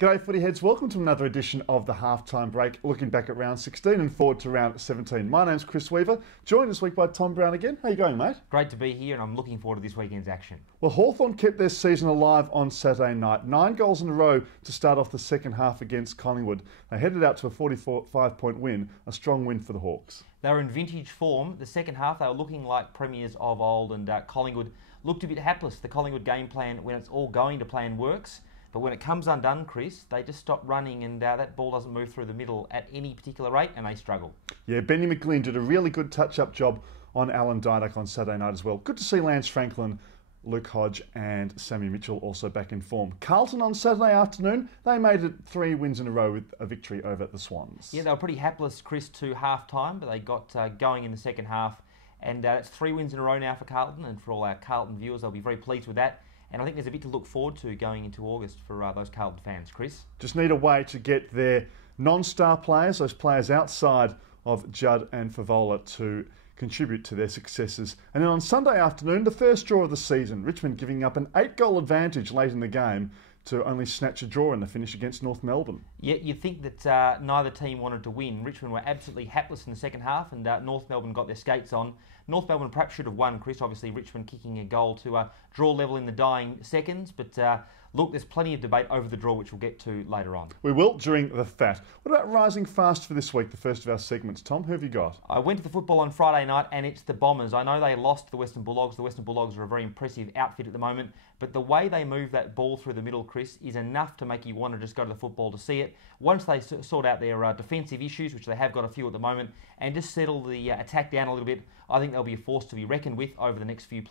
G'day footy heads, welcome to another edition of the Halftime Break, looking back at round 16 and forward to round 17. My name's Chris Weaver, joined this week by Tom Brown again. How you going, mate? Great to be here, and I'm looking forward to this weekend's action. Well, Hawthorn kept their season alive on Saturday night. 9 goals in a row to start off the second half against Collingwood. They headed out to a 45-point win, a strong win for the Hawks. They were in vintage form. The second half, they were looking like premiers of old, and Collingwood looked a bit hapless. The Collingwood game plan, when it's all going to plan, works. But when it comes undone, Chris, they just stop running and that ball doesn't move through the middle at any particular rate and they struggle. Yeah, Benny McGlynn did a really good touch-up job on Alan Didak on Saturday night as well. Good to see Lance Franklin, Luke Hodge and Sammy Mitchell also back in form. Carlton on Saturday afternoon, they made it 3 wins in a row with a victory over the Swans. Yeah, they were pretty hapless, Chris, to half-time, but they got going in the second half. And it's 3 wins in a row now for Carlton, and for all our Carlton viewers, they'll be very pleased with that. And I think there's a bit to look forward to going into August for those Carlton fans, Chris. Just need a way to get their non-star players, those players outside of Judd and Favola, to contribute to their successes. And then on Sunday afternoon, the first draw of the season, Richmond giving up an 8-goal advantage late in the game to only snatch a draw in the finish against North Melbourne. Yeah, you'd think that neither team wanted to win. Richmond were absolutely hapless in the second half, and North Melbourne got their skates on. North Melbourne perhaps should have won, Chris. Obviously, Richmond kicking a goal to draw level in the dying seconds. But look, there's plenty of debate over the draw, which we'll get to later on. We will during the Fat. What about Rising Fast for this week, the first of our segments? Tom, who have you got? I went to the football on Friday night, and it's the Bombers. I know they lost to the Western Bulldogs. The Western Bulldogs are a very impressive outfit at the moment. But the way they move that ball through the middle, Chris, is enough to make you want to just go to the football to see it. Once they sort out their defensive issues, which they have got a few at the moment, and just settle the attack down a little bit, I think they'll be a force to be reckoned with over the next few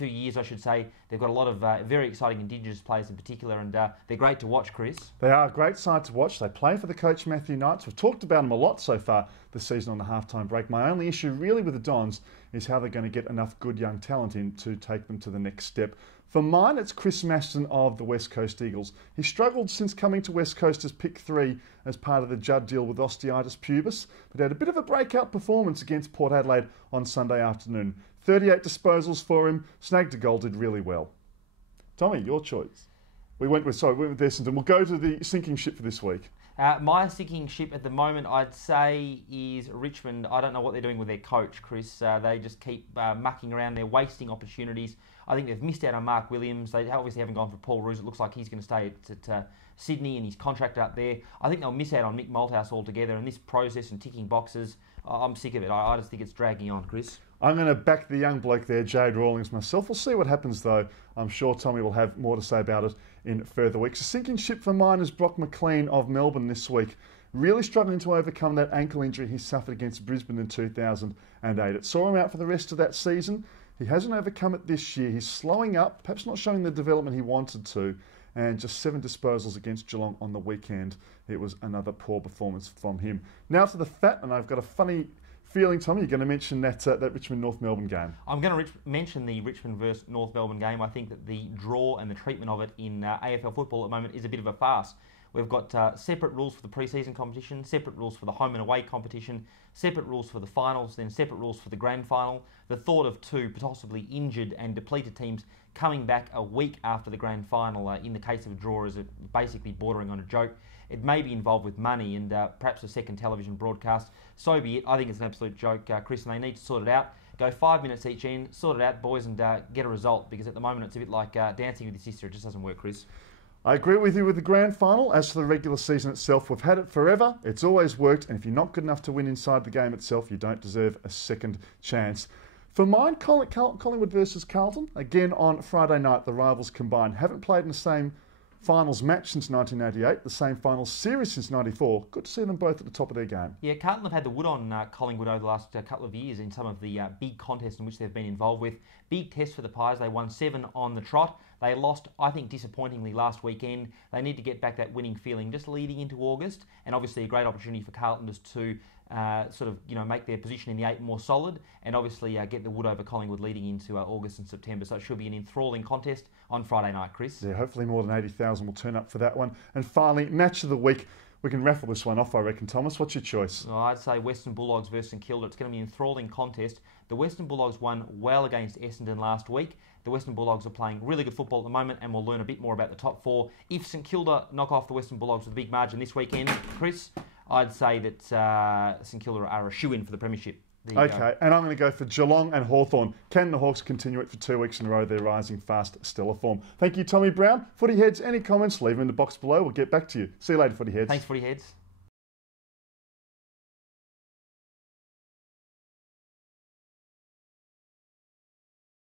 years, I should say. They've got a lot of very exciting Indigenous players in particular, and they're great to watch, Chris. They are a great side to watch. They play for the coach Matthew Knights. We've talked about them a lot so far this season on the halftime break. My only issue really with the Dons is how they're going to get enough good young talent in to take them to the next step. For mine, it's Chris Maston of the West Coast Eagles. He struggled since coming to West Coast as pick 3 as part of the Judd deal with osteitis pubis, but had a bit of a breakout performance against Port Adelaide on Sunday afternoon. 38 disposals for him, snagged a goal, did really well. Tommy, your choice. We went with Essendon. We'll go to the sinking ship for this week. My sinking ship at the moment, I'd say, is Richmond. I don't know what they're doing with their coach, Chris. They just keep mucking around. They're wasting opportunities. I think they've missed out on Mark Williams. They obviously haven't gone for Paul Roos. It looks like he's going to stay at Sydney and his contract up there. I think they'll miss out on Mick Malthouse altogether. And this process and ticking boxes, I'm sick of it. I just think it's dragging on, Chris. I'm going to back the young bloke there, Jade Rawlings, myself. We'll see what happens, though. I'm sure Tommy will have more to say about it in further weeks. A sinking ship for mine is Brock McLean of Melbourne this week. Really struggling to overcome that ankle injury he suffered against Brisbane in 2008. It saw him out for the rest of that season. He hasn't overcome it this year. He's slowing up, perhaps not showing the development he wanted to. And just 7 disposals against Geelong on the weekend. It was another poor performance from him. Now to the Fat, and I've got a funny feeling, Tommy, you're going to mention that Richmond-North Melbourne game. I'm going to mention the Richmond versus North Melbourne game. I think that the draw and the treatment of it in AFL football at the moment is a bit of a farce. We've got separate rules for the pre-season competition, separate rules for the home and away competition, separate rules for the finals, then separate rules for the grand final. The thought of 2 possibly injured and depleted teams coming back a week after the grand final, in the case of a draw, is basically bordering on a joke. It may be involved with money and perhaps a second television broadcast. So be it. I think it's an absolute joke, Chris, and they need to sort it out. Go 5 minutes each in, sort it out, boys, and get a result, because at the moment it's a bit like dancing with your sister. It just doesn't work, Chris. I agree with you with the grand final. As for the regular season itself, we've had it forever. It's always worked, and if you're not good enough to win inside the game itself, you don't deserve a second chance. For mine, Collingwood versus Carlton. Again on Friday night, the rivals combined haven't played in the same finals match since 1988, the same finals series since 94. Good to see them both at the top of their game. Yeah, Carlton have had the wood on Collingwood over the last couple of years in some of the big contests in which they've been involved with. Big test for the Pies. They won 7 on the trot. They lost, I think, disappointingly last weekend. They need to get back that winning feeling just leading into August, and obviously a great opportunity for Carlton just to make their position in the 8 more solid, and obviously get the wood over Collingwood leading into August and September. So it should be an enthralling contest on Friday night, Chris. Yeah, hopefully more than 80,000 will turn up for that one. And finally, match of the week. We can raffle this one off, I reckon. Thomas, what's your choice? Well, I'd say Western Bulldogs versus St Kilda. It's going to be an enthralling contest. The Western Bulldogs won well against Essendon last week. The Western Bulldogs are playing really good football at the moment, and we'll learn a bit more about the top four. If St Kilda knock off the Western Bulldogs with a big margin this weekend, Chris, I'd say that St Kilda are a shoo-in for the premiership. Okay, and I'm going to go for Geelong and Hawthorn. Can the Hawks continue it for 2 weeks in a row? They're rising fast, stellar form. Thank you, Tommy Brown. Footy Heads, any comments, leave them in the box below. We'll get back to you. See you later, Footy Heads. Thanks, Footy Heads.